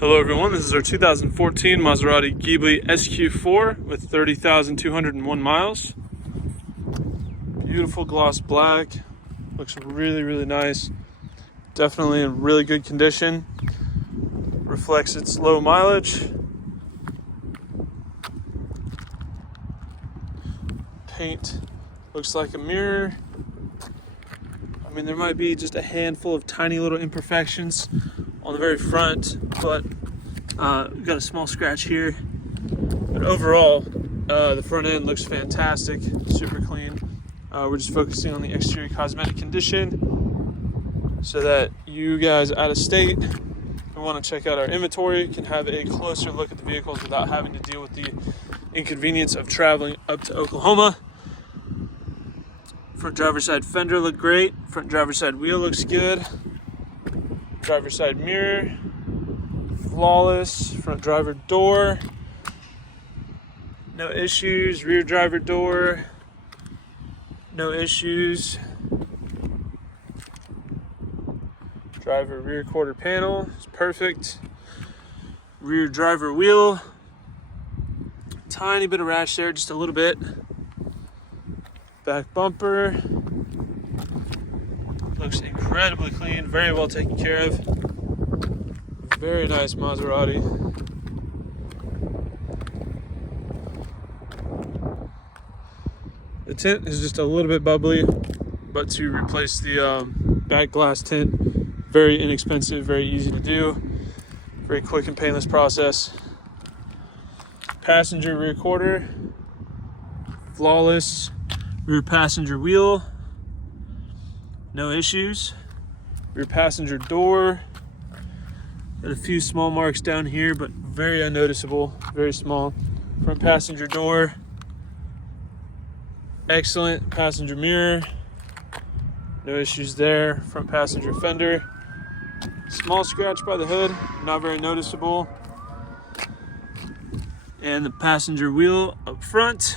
Hello everyone, this is our 2014 Maserati Ghibli SQ4 with 30,201 miles. Beautiful gloss black, looks really nice. Definitely in really good condition. Reflects its low mileage. Paint looks like a mirror. I mean, there might be just a handful of tiny little imperfections on the very front, but we've got a small scratch here. But overall, the front end looks fantastic, super clean. We're just focusing on the exterior cosmetic condition so that you guys out of state who want to check out our inventory can have a closer look at the vehicles without having to deal with the inconvenience of traveling up to Oklahoma. Front driver's side fender looked great. Front driver's side wheel looks good. Driver's side mirror, flawless. Front driver door, no issues. Rear driver door, no issues. Driver rear quarter panel is perfect. Rear driver wheel, tiny bit of rash there, just a little bit. Back bumper looks incredibly clean, very well taken care of. Very nice Maserati. The tint is just a little bit bubbly, but to replace the back glass tint, very inexpensive, very easy to do, very quick and painless process. Passenger rear quarter, flawless. Rear passenger wheel, no issues. Rear passenger door, got a few small marks down here, but very unnoticeable, very small. Front passenger door, excellent. Passenger mirror, no issues there. Front passenger fender, small scratch by the hood, not very noticeable. And the passenger wheel up front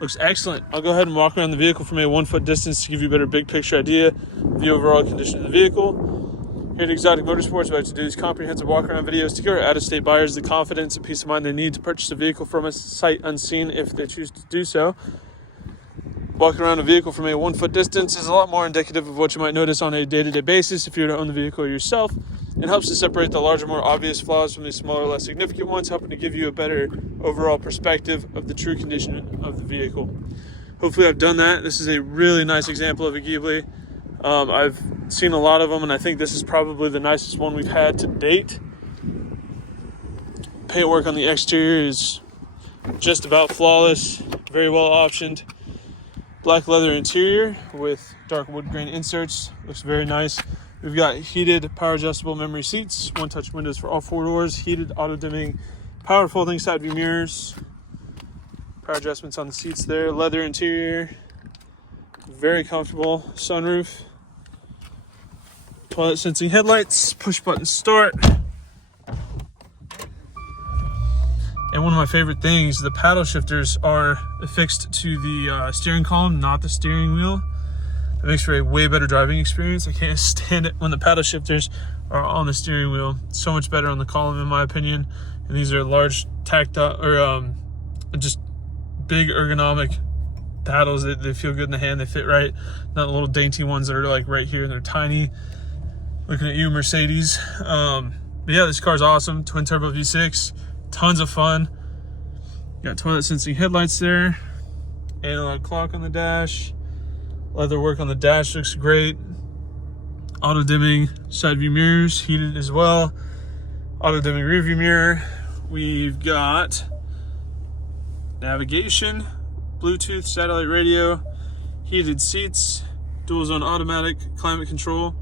looks excellent. I'll go ahead and walk around the vehicle from a 1 foot distance to give you a better big picture idea of the overall condition of the vehicle. Here at Exotic Motorsports, we like to do these comprehensive walk around videos to give our out-of-state buyers the confidence and peace of mind they need to purchase a vehicle from us sight unseen if they choose to do so. Walking around a vehicle from a 1 foot distance is a lot more indicative of what you might notice on a day-to-day basis if you were to own the vehicle yourself. It helps to separate the larger, more obvious flaws from the smaller, less significant ones, helping to give you a better overall perspective of the true condition of the vehicle. Hopefully I've done that. This is a really nice example of a Ghibli. I've seen a lot of them, and I think this is probably the nicest one we've had to date. Paintwork on the exterior is just about flawless, very well optioned. Black leather interior with dark wood grain inserts, looks very nice. We've got heated power adjustable memory seats, one touch windows for all four doors, heated auto dimming power folding side view mirrors, power adjustments on the seats there, leather interior, very comfortable, sunroof, toilet sensing headlights, push button start. And one of my favorite things, the paddle shifters are affixed to the steering column, not the steering wheel. It makes for a way better driving experience. I can't stand it when the paddle shifters are on the steering wheel. So much better on the column, in my opinion. And these are large tactile, or just big ergonomic paddles. They feel good in the hand. They fit right. Not the little dainty ones that are like right here and they're tiny. Looking at you, Mercedes. But yeah, this car's awesome. Twin turbo V6, tons of fun. Got toilet sensing headlights there. Analog clock on the dash. Leather work on the dash looks great. Auto dimming side view mirrors, heated as well. Auto dimming rear view mirror. We've got navigation, Bluetooth, satellite radio, heated seats, dual zone automatic, climate control,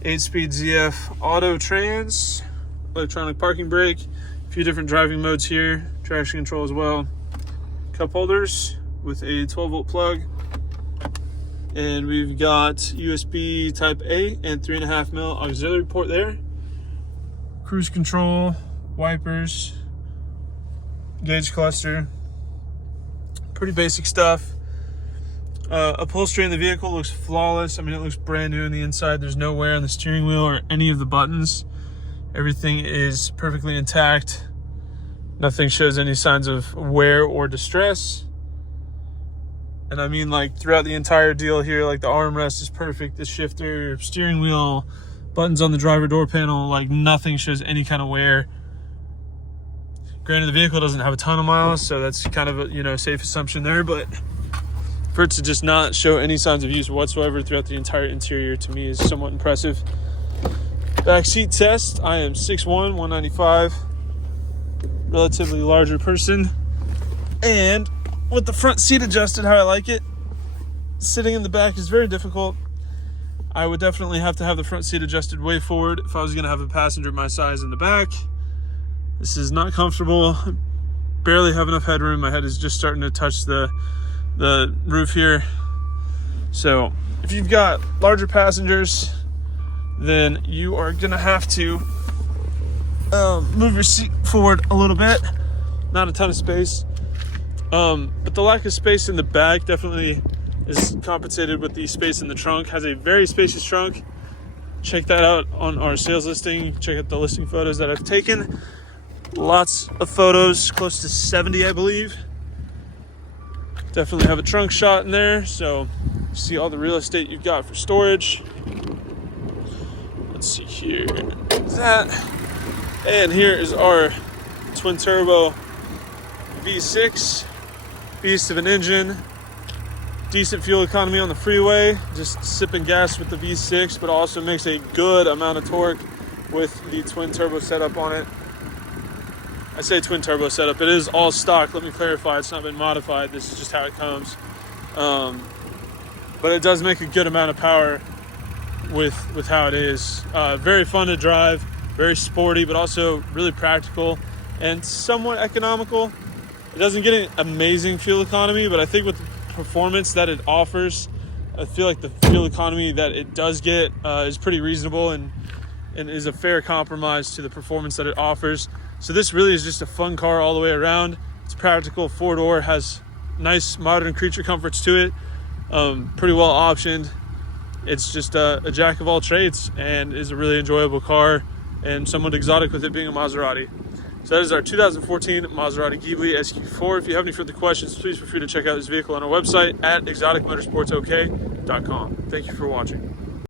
8-speed ZF auto trans, electronic parking brake, a few different driving modes here, traction control as well. Cup holders with a 12-volt plug. And we've got USB type A and 3.5mm auxiliary port there. Cruise control, wipers, gauge cluster. Pretty basic stuff. Upholstery in the vehicle looks flawless. I mean, it looks brand new on the inside. There's no wear on the steering wheel or any of the buttons. Everything is perfectly intact. Nothing shows any signs of wear or distress. And I mean, like, throughout the entire deal here, like, the armrest is perfect, the shifter, steering wheel, buttons on the driver door panel, like, nothing shows any kind of wear. Granted, the vehicle doesn't have a ton of miles, so that's kind of a, you know, safe assumption there, but for it to just not show any signs of use whatsoever throughout the entire interior, to me, is somewhat impressive. Back seat test, I am 6'1", 195, relatively larger person, and with the front seat adjusted how I like it, sitting in the back is very difficult. I would definitely have to have the front seat adjusted way forward if I was going to have a passenger my size in the back. This is not comfortable. Barely have enough headroom. My head is just starting to touch the roof here. So if you've got larger passengers, then you are going to have to move your seat forward a little bit. Not a ton of space. But the lack of space in the back definitely is compensated with the space in the trunk. Has a very spacious trunk. Check that out on our sales listing. Check out the listing photos that I've taken. Lots of photos, close to 70, I believe. Definitely have a trunk shot in there, so you see all the real estate you've got for storage. Let's see here. That. And here is our twin turbo V6. Beast of an engine. Decent fuel economy on the freeway. Just sipping gas with the V6, but also makes a good amount of torque with the twin turbo setup on it. I say twin turbo setup. It is all stock. Let me clarify. It's not been modified. This is just how it comes. But it does make a good amount of power with how it is. Very fun to drive. Very sporty, but also really practical and somewhat economical. It doesn't get an amazing fuel economy, but I think with the performance that it offers, I feel like the fuel economy that it does get is pretty reasonable and is a fair compromise to the performance that it offers. So this really is just a fun car all the way around. It's practical, four-door, has nice modern creature comforts to it, pretty well optioned. It's just a jack of all trades and is a really enjoyable car and somewhat exotic with it being a Maserati. So that is our 2014 Maserati Ghibli SQ4. If you have any further questions, please feel free to check out this vehicle on our website at exoticmotorsportsok.com. Thank you for watching.